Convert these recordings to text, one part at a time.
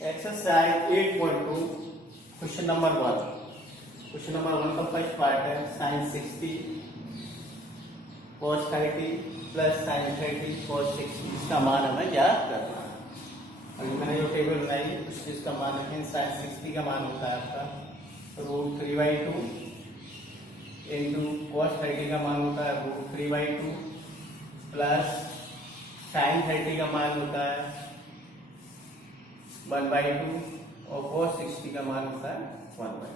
Exercise 8.2 question number 1। Question number 1 का first part है sin 60 cos 30 plus sin 30 cos 60। इसका मान हमें ज्ञात करना है। और मैंने जो टेबल बनाई उसमें इसका मान है sin 60 का मान होता है आपका √3/2 इंटू cos 30 का मान होता है √3/2 प्लस sin 30 का मान होता है 1/2 और cos 60 का मान होता है 1/2।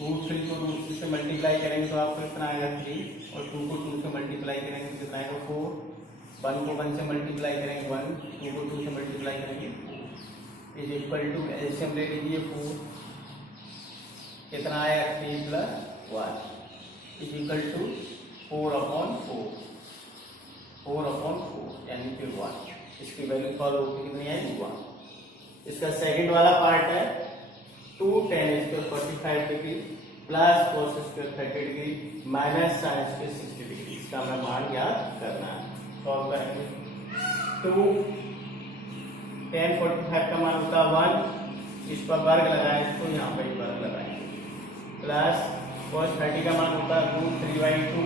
√3 को √3 से मल्टीप्लाई करेंगे तो आपको कितना आएगा 3 और 2 को 2 से मल्टीप्लाई करेंगे तो कितना आएगा 4। 1 को 1 से मल्टीप्लाई करेंगे 1, 2 को 2 से मल्टीप्लाई करेंगे इज इक्वल टू एलसीएम ले लीजिए 4। कितना आया 3 + 1 इज इक्वल टू 4/4 यानी कि 1। इसकी वैल्यू सॉल्व होगी कितनी आएगी 1। इसका सेकंड वाला पार्ट है 2 tan square 45 degree plus cos square 30 degree minus sin square 60 degree. इसका हमें मान ज्ञात करना है। सॉल्व करेंगे 2 tan 45 का मान होता है 1, इस पर वर्ग लगाएं तो यहाँ पर वर्ग लगाएंगे प्लस cos 30 का मान होता है √3/2,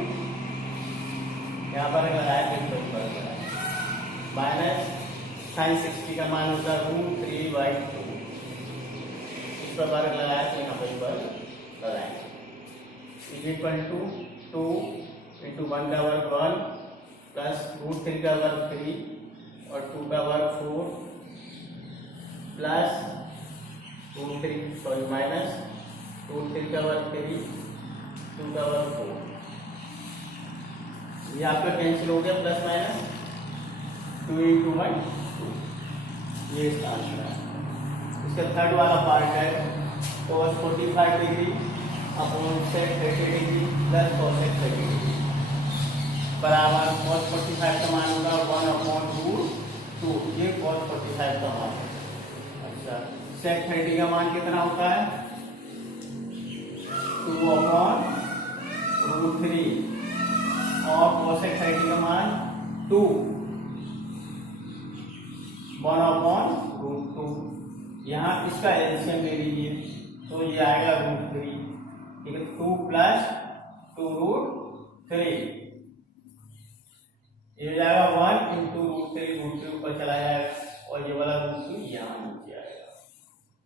यहाँ पर लगाया फिर वर्ग लगाएंगे माइनस sin 60 का मान होता है √3/2, इस पर वर्ग लगाया तो यहाँ पर वर्ग लगाएंगे इज इक्वल टू 2 इंटू 1 का वर्ग 1 प्लस √3 का वर्ग 3 और 2 का वर्ग 4 प्लस माइनस √3 का वर्ग 3 2 का वर्ग 4। ये आपका कैंसिल हो गया प्लस माइनस 2 इंटू 1 2। ये इसका आंसर है। इसका थर्ड वाला पार्ट है cos 45 degree upon sec 30 degree plus cos 30 degree बराबर cos 45 का मान होगा 1/√2। ये cos 45 का मान है। अच्छा sec 30 का मान कितना होता है 2/√3 और cos 30 का मान 2 1/√2। यहाँ इसका एलसीएम ले लीजिए तो ये आएगा √3, ठीक है 2 + 2√3 ये जाएगा 1 इंटू √3 ऊपर चला जाएगा और ये वाला √2 यहाँ नीचे आएगा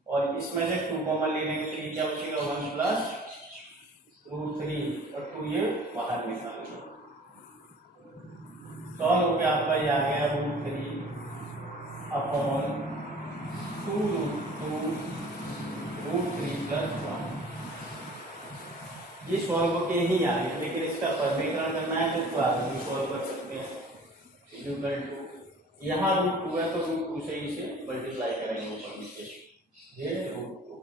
और इसमें से 2 कॉमन लेने के लिए क्या बचेगा 1 + √3 और 2 ये बाहर निकालेगा। सॉल्व हो गया आपका ये आ गया √3 अपॉन 2√2 √3 + 1। ये सॉल्व होके ही आ गया, लेकिन इसका वर्गीकरण करना है तो आगे भी सॉल्व कर सकते हैं। इक्वल टू यहाँ √2 है तो √2 से इसे मल्टीप्लाई करेंगे ऊपर नीचे ये √2।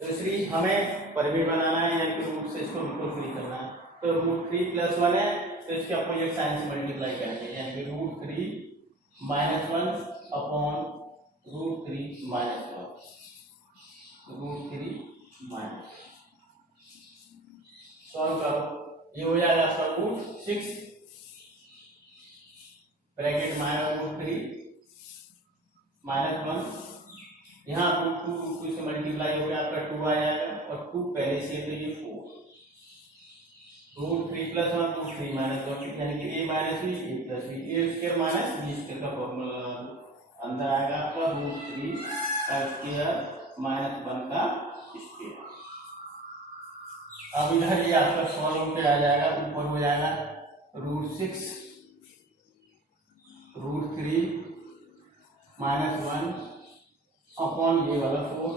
तो इसलिए हमें परिमेय बनाना है यानी कि रूट से इसको √2 फ्री करना है तो √3 + 1 है तो इसके अपोजिट साइन से मल्टीप्लाई करेंगे यानी कि √3 - 1 अपॉन √3 - 1 √3 - सॉल्व करो ये हो जाएगा आपका √6 ब्रैकेट माइनस √3 - 1 यहाँ √2 से मल्टीप्लाई हो गया आपका 2 आ जाएगा और 2 पहले से लीजिए 4 √3 + 1 √3 - 1 यानी कि a - b a + b a square minus b square का फॉर्मूला अंदर आएगा आपका √3 का स्क्वायर - 1 का स्क्वायर। अब इधर ये आपका सॉल्व होकर आ जाएगा ऊपर हो जाएगा √6 √3 - 1 अपॉन ये वाला 4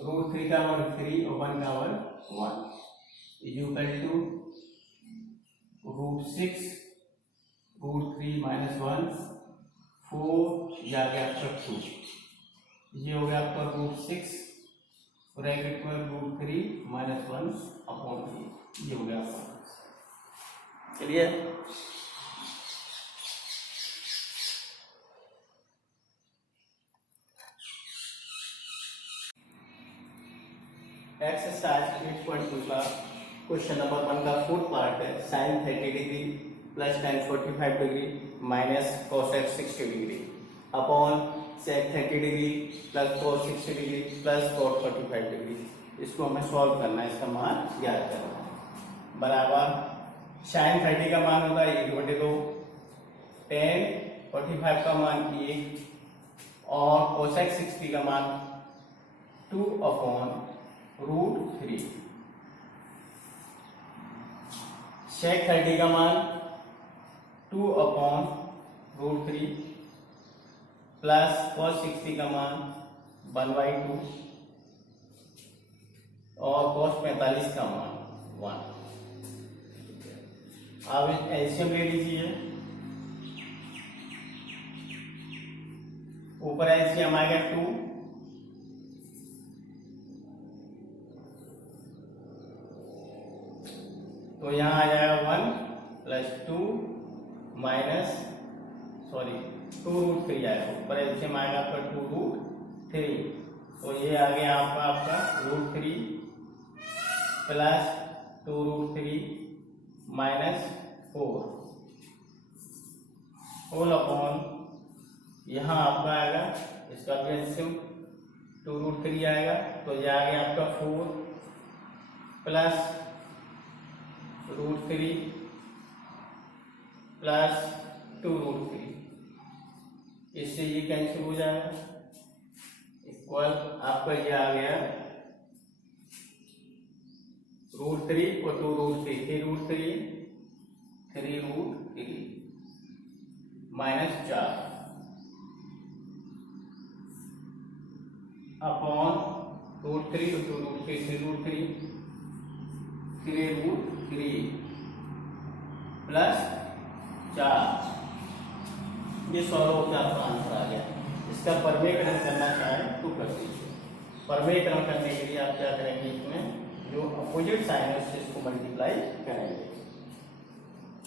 √3 का वर्ग 3 और 1 का वर्ग 1 इज इक्वल टू √6 √3 - 1 4 या गया आपका 2 ये हो गया आपका √6 ब्रैकेट में √3 - 1 अपॉन 3 ये हो गया आपका। चलिए एक्सरसाइज 8.2 का क्वेश्चन नंबर 1 का फोर्थ पार्ट है sin 30 degree plus tan 45 degree minus cosec 60 degree upon sec 30 degree plus cos 60 degree plus cot 45 degree. इसको हमें सॉल्व करना है, इसका मान याद करना है। बराबर sin 30 का मान होता है 1/2, tan 45 का मान 1 और cosec 60 का मान 2/√3। sec 30 का मान 2/√3 प्लस cos 60 का मान 1/2 और cos 45 का मान 1। अब एलसीएम ले लीजिए। ऊपर एलसीएम आएगा 2, तो यहां आ जाएगा 1 प्लस 2 माइनस 2√3 आएगा। ऊपर एलसीएम आएगा आपका 2√3, तो ये आ गया आपका √3 प्लस 2√3 माइनस 4 होल अपॉन यहाँ आपका आएगा, इसका भी एलसीएम 2√3 आएगा, तो ये आ गया आपका 4 प्लस √3 प्लस 2√3। इससे ये कैंसिल हो जाएगा, इक्वल आपका ये आ गया √3 और 2√3 3√3 माइनस 4 अपॉन √3 तो 2√3 3√3 प्लस 4। ये सॉल्व होकर आपका आंसर आ गया। इसका परमेयकरण करना चाहें तो कर दीजिए। परमेयकरण करने के लिए आप क्या करेंगे, इसमें जो अपोजिट साइन है उससे इसको मल्टीप्लाई करेंगे,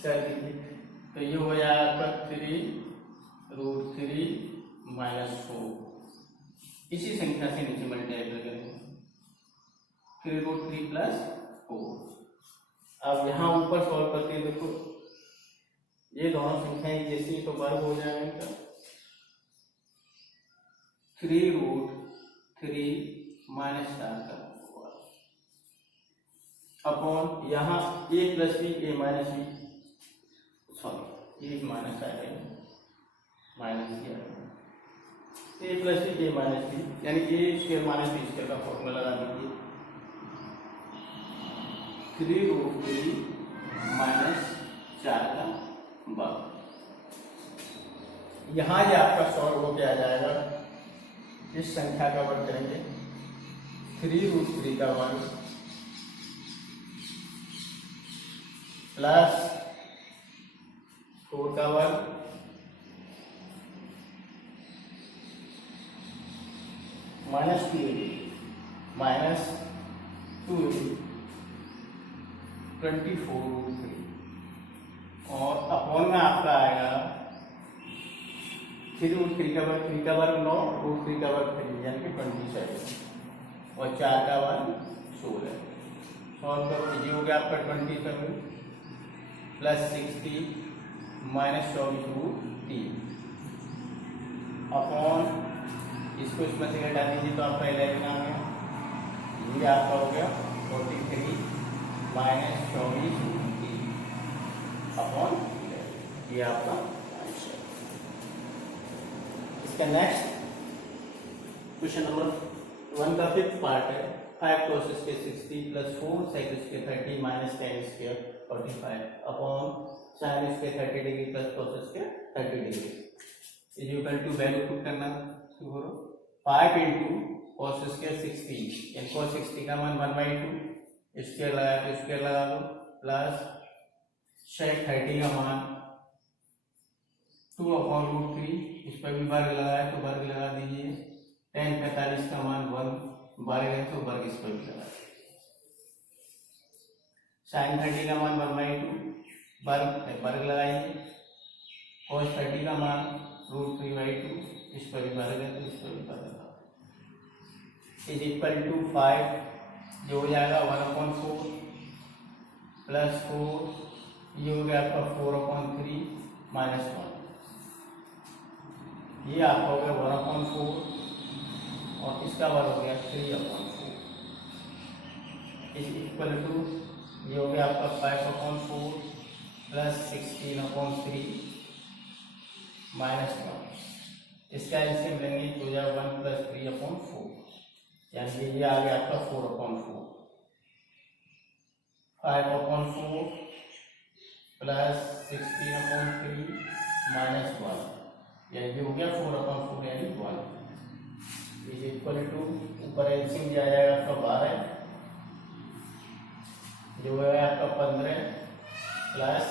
कर दीजिए। तो ये हो जाएगा आपका 3√3 माइनस 4। इसी संख्या से नीचे मल्टीप्लाई करेंगे 3√3 प्लस 4। अब यहाँ ऊपर सॉल्व करते हैं, देखो ये दोनों संख्याएं जैसी, तो वर्ग हो जाएगा इनका 3√3 माइनस 4 का अपॉन यहाँ a plus B a minus B, sorry 1 minus आ गया, minus a plus B a minus B, यानी a² माइनस बी स्क्वायर का फॉर्मूला लगा दीजिए। 3√3 माइनस 4 का वर्ग। यहाँ ये आपका सॉल्व हो गया जाएगा, इस संख्या का वर्ग करेंगे 3√3 का वर्ग प्लस 4 का वर्ग माइनस 2 माइनस 2 24√3 और अपॉन में आपका आएगा 3√3 का वर्ग 3 का वर्ग 9, √3 का वर्ग 3 यानी कि 27 और 4 का वर्ग 16। सॉल्व करो, ये हो गया आपका 27 प्लस 60 माइनस 24√3 अपॉन इसको इसमें से घटा दीजिए तो आपका 11 आ गया। ये आपका हो गया 43 माइनस 24√3 अपॉन ये आपका आंसर। इसका नेक्स्ट क्वेश्चन नंबर 1 का 5th पार्ट है। 5 cos square 60 plus 4 sec square 30 minus tan square 45 upon sin square 30 degree plus cos square 30 degree is equal to value put करना शुरू करो। 5 into cos स्क्वायर 60 यानी cos 60 का मान 1/2 square लगा तो स्क्वायर लगा लो प्लस sec 30 का मान 2/√3, इस पर भी वर्ग लगाया तो वर्ग लगा दीजिए। tan 45 का मान 1 वर्ग है तो वर्ग इस पर भी लगा दीजिए। sin 30 का मान 1/2 वर्ग लगाइए। cos 30 का मान √3/2, इस पर भी वर्ग है तो इस पर भी वर्ग लगा इज इक्वल टू 5 जो हो जाएगा 1/4 प्लस 4 ये हो गया आपका 4/3 माइनस 1, ये आपका हो गया 1/4 और इसका वर्ग हो गया 3/4 इज इक्वल टू, ये हो गया आपका 5/4 प्लस 16/3 माइनस 1। इसका एलसीएम लेंगे तो हो जाएगा 1 प्लस 3/4, यानी कि ये आ गया आपका 4/4। 5/4 प्लस 16/3 माइनस 1, यानी हो गया 4/4 यानी 1 इज इक्वल टू, ऊपर एलसीएम दिया जाएगा आपका 12, जो है आपका 15 प्लस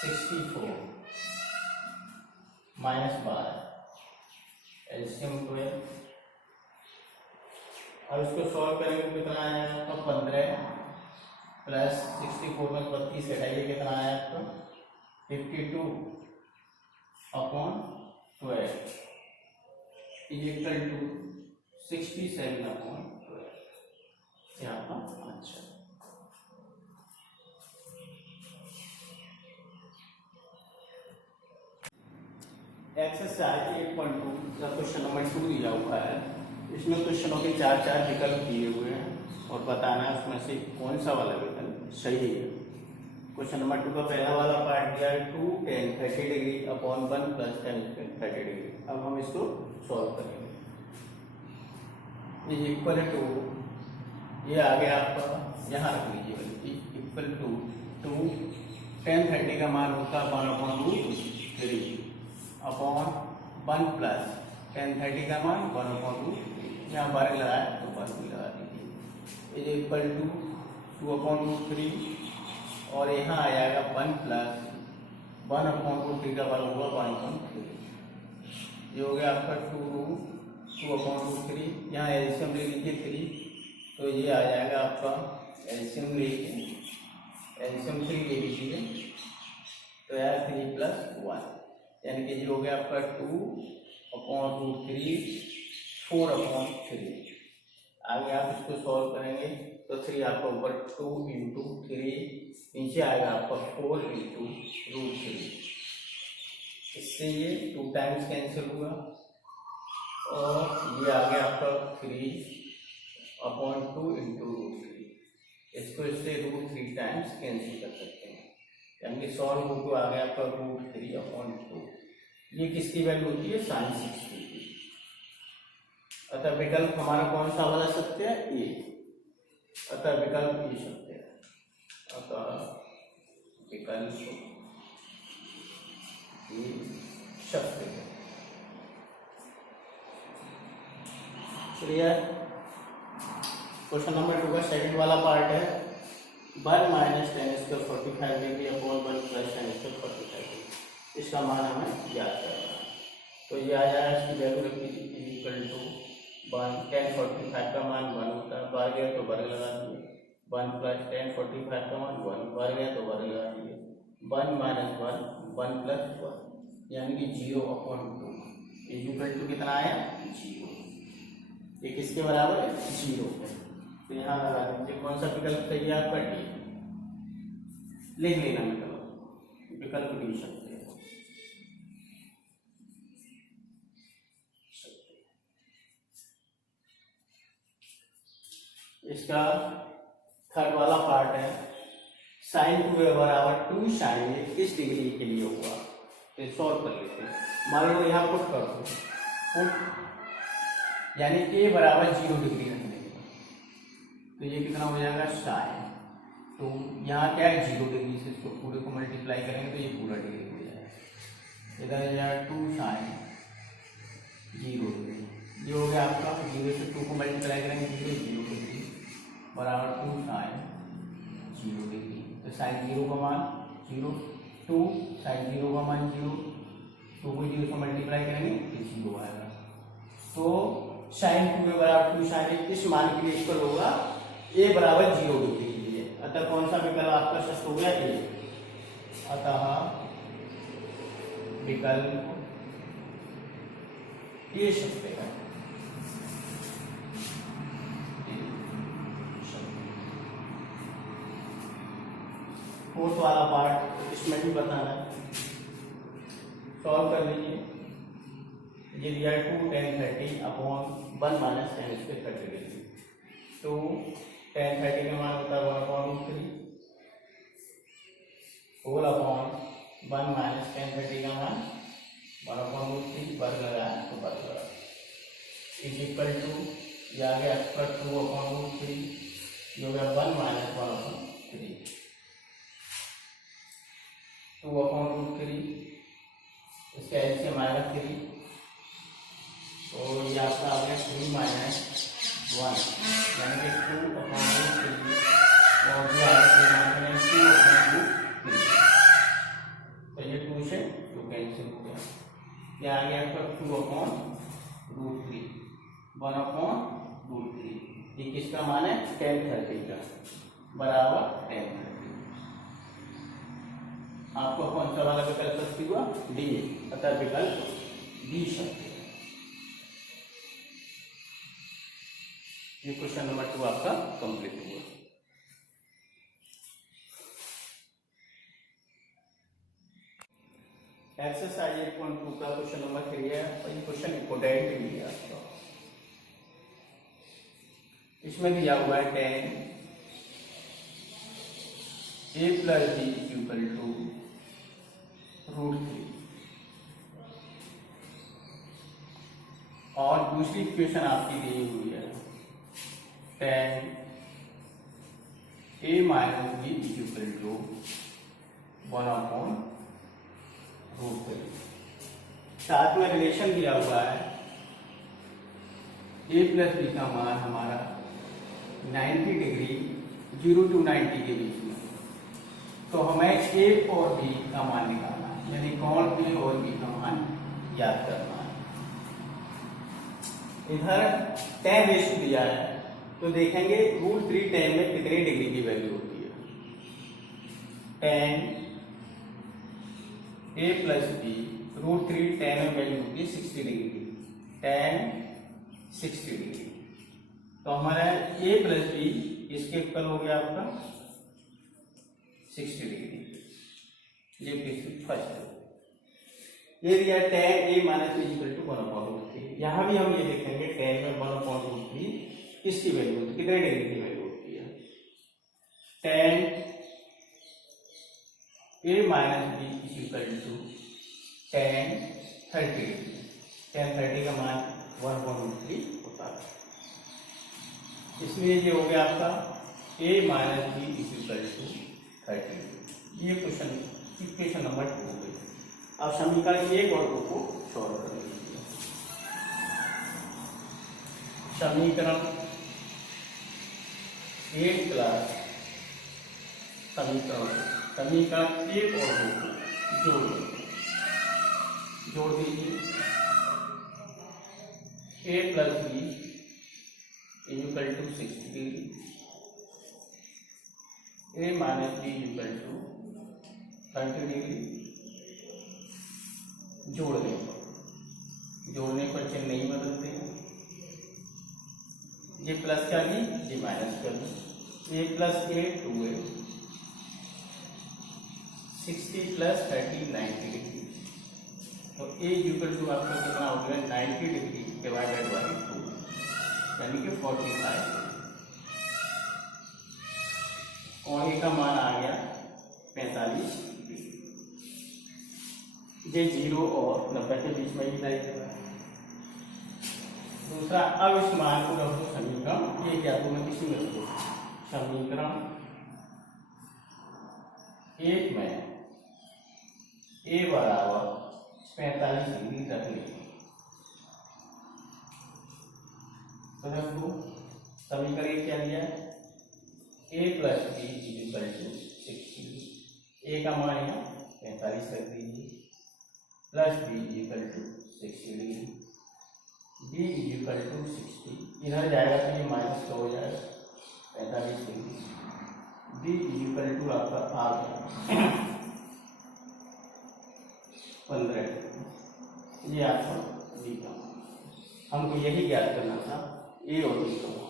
64 माइनस 12, एलसीएम 12। और इसको सॉल्व करेंगे तो कितना आया आपका 15 प्लस 64 में 32 हटाइए, कितना आया आपका 52/12 इज इक्वल टू 67/12 यहाँ का आंसर। एक्सरसाइज 8.2 का क्वेश्चन नंबर 2 दिया हुआ है। इसमें क्वेश्चनों के 4 विकल्प दिए हुए हैं और बताना है उसमें से कौन सा वाला विकल्प सही है। क्वेश्चन नंबर 2 का पहला वाला पार्ट दिया है 2 tan 30 degree upon 1 plus tan 30 degree. अब हम इसको सॉल्व करेंगे। इज इक्वल टू, ये आ गया आपका, यहाँ रख लीजिए बल्कि, इक्वल टू 2 tan 30 का मान होता है 1/√3 अपॉन 1 प्लस tan 30 का मान 1/√3, यहाँ वर्ग लगाया तो वर्ग भी लगा दीजिए, इज इक्वल टू 2/√3 और यहाँ आ जाएगा 1 प्लस 1/√3 का वर्ग होगा 1/3, ये हो गया आपका 2/√3, यहाँ एलसीएम ले लीजिए 3, तो ये आ जाएगा आपका एलसीएम लेके, एलसीएम 3 ले लीजिए तो यार 3 + 1, यानी कि ये हो गया आपका 2/√3 4/3। आगे आप इसको सॉल्व करेंगे तो 3 आपका ऊपर 2 × 3, नीचे आएगा आपका 4 × √3, इससे ये 2 टाइम्स कैंसिल हुआ और ये आ गया आपका 3/2 × √3, इसको इससे √3 टाइम्स कैंसिल कर सकते हैं, यानी कि सॉल्व हो तो आ गया आपका √3/2। ये किसकी वैल्यू होती है, sin 60 की। अतः विकल्प हमारा कौन सा वाला सत्य है, ए। अतः विकल्प ए सत्य है। अतः विकल्प ए सत्य है। क्लियर। क्वेश्चन नंबर 2 का सेकंड वाला पार्ट है 1 minus tan² 45 degree upon 1 plus tan² 45 degree. इसका मान हमें ज्ञात करना है, तो ये आ जाएगा, इसकी वैल्यू रखी इक्वल टू 1, tan 45 का मान 1 होता है, बाहर गया तो वर्ग लगा दिए, 1 प्लस tan 45 का मान 1, बाहर गया तो वर्ग लगा दिए, 1 माइनस 1 1 प्लस 1, यानी कि 0/2 इक्वल टू कितना आया 0। ये किसके बराबर है, 0। तो यहाँ लगा दीजिए, कौन सा विकल्प सही है आपका, डी। लिख लेना विकल्प डी सत्य है। इसका थर्ड वाला पार्ट है sin 2a बराबर 2 sin a किस डिग्री के लिए हुआ, तो सॉल्व कर लेते हैं। मान लो यहाँ पुट कर दो, पुट यानी a बराबर 0 डिग्री रखने के, तो ये कितना हो जाएगा sin, तो यहाँ क्या है 0 डिग्री से इसको पूरे को मल्टीप्लाई करेंगे तो ये पूरा डिग्री हो जाएगा, इधर जाएगा 2 sin 0 डिग्री, ये हो गया आपका 0 से 2 को मल्टीप्लाई करेंगे तो 0 डिग्री बराबर 2 sin 0 डिग्री, तो sin 0 का मान 0, 2 sin 0 का मान 0, 2 को 0 से मल्टीप्लाई करेंगे तो 0 आएगा। तो sin 2a बराबर 2 sin a इस मान के लिए इक्वल होगा a बराबर 0 डिग्री के लिए। अतः कौन सा विकल्प आपका सही हो गया, ए। अतः विकल्प ए सत्य है। फोर्थ वाला पार्ट इसमें भी बताना है, सॉल्व कर लीजिए। ये दिया है 2 tan 30 upon 1 minus tan square 30 degree. तो tan 30 का मान होता है 1/√3 होल अपॉन 1 माइनस tan 30 का मान 1/√3 वर्ग लगाया तो वर्ग लगा इज इक्वल टू ये आ गया आपका 2/√3 ये हो गया 1 माइनस 1/3 2/√3 इसका एलसीएम आएगा 3 तो ये आपका आ गया 3 माइनस 1 यानी कि 2/√3 और जो आएगा 2/√3 तो ये 2 से 2 कैंसिल हो गया। ये आ गया आपका 2/√3 1/√3 ये किसका मान है tan 30 का बराबर tan 30। आपको कौन सा वाला विकल्प सत्य हुआ डी, अतः विकल्प डी सत्य। ये क्वेश्चन नंबर 2 आपका कंप्लीट हुआ। एक्सरसाइज 8.2 का क्वेश्चन नंबर 3 है और ये क्वेश्चन इंपोर्टेंट भी है आपका। इसमें दिया हुआ है tan a plus b equal to √3 और दूसरी इक्वेशन आपकी दी हुई है tan a minus b equal to 1/√3। साथ में रिलेशन दिया हुआ है a प्लस b का मान हमारा 90 डिग्री 0 to 90 के बीच में, तो हमें a और b का मान निकालना है, यानी कोण a और b का मान याद करना है। इधर tan रेशियो दिया है तो देखेंगे √3 tan में कितनी डिग्री की वैल्यू होती है। tan a plus b √3 tan में वैल्यू होती है 60 डिग्री की, tan 60 डिग्री। तो हमारा a प्लस b इसके इक्वल हो गया आपका 60 डिग्री। ये फर्स्ट है। ये दिया tan a minus b equal to 1/√3। यहाँ भी हम ये देखेंगे tan में 1/√3 किसकी वैल्यू होती है, कितने डिग्री की वैल्यू होती है। tan a minus b equal to tan 30 degree. tan 30 का मान 1/√3 होता है। इसलिए ये हो गया आपका a minus b equal to 30। ये इक्वेशन नंबर 2 हो गई। अब समीकरण 1 और 2 को सॉल्व कर लीजिए। समीकरण 1 प्लस समीकरण 1 और 2 को जोड़ दीजिए। a plus b equal to 60 degree, a minus b equal to 30 degree. जोड़ने पर चिन्ह नहीं बदलते हैं। ये प्लस का भी ये माइनस का भी। a plus a 2a 60 plus 30 90 degree. तो a इक्वल टू आपका कितना हो गया 90 डिग्री डिवाइडेड बाई 2 यानी कि 45। और a का मान आ गया 45 डिग्री। ये 0 और 90 के बीच में ही रहेगा। दूसरा, अब इस मान को रखो समीकरण, ये क्या तो मैं किसी में रखो समीकरण 1 में a बराबर 45 डिग्री रख लीजिए। तो रखो समीकरण 1 क्या दिया है a plus b equal to 60। a का मान यहाँ 45 रख दीजिए plus b equal to 60 degree. b equal to 60 इधर जाएगा तो ये माइनस का हो जाएगा 45 डिग्री। b इक्वल टू आपका आ गया 15 डिग्री। ये आपका b का मान। हमको यही ज्ञात करना था a और b का मान।